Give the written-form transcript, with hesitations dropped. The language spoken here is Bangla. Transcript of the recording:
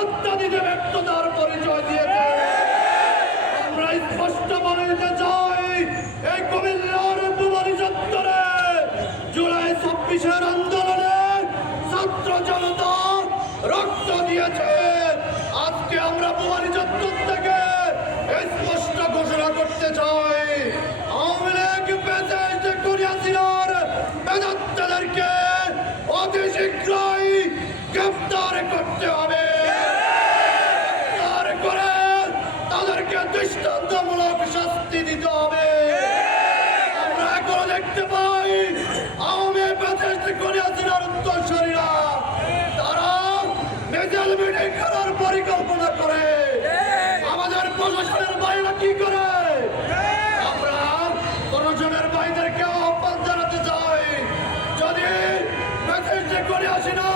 নিরাপত্তা দিতে ব্যর্থতার পরিচয় দিয়েছে। আমরা স্পষ্ট বলে দিতে চাই, এই কুমিল্লার বুবারি চত্বরে জুলাই 26-এর আন্দোলনে ছাত্র জনতা রক্ত দিয়েছে। আজকে আমরা বুবারি চত্বর থেকে স্পষ্ট ঘোষণা করতে চাই, আওয়ামী লীগ বেঁচে করিয়াছিলার বেদাত্তাদেরকে অতি শীঘ্রই গ্রেফতার করতে হবে। গ্রেফতার করে তাদেরকে দৃষ্টান্তমূলক শাস্তি দিতে হবে। আমরা এখনো দেখতে পাই আওয়ামী বেঁচে করিয়াছিলার উত্তরসূরিরা তারা মিছিল মিটিং করার পরিকল্পনা করে আমাদের প্রশাসনের বাইরে কি করে। আমরা প্রশাসনের বাইরেকে আহ্বান জানাতে চাই, যদি মেসেজটা করে আসি না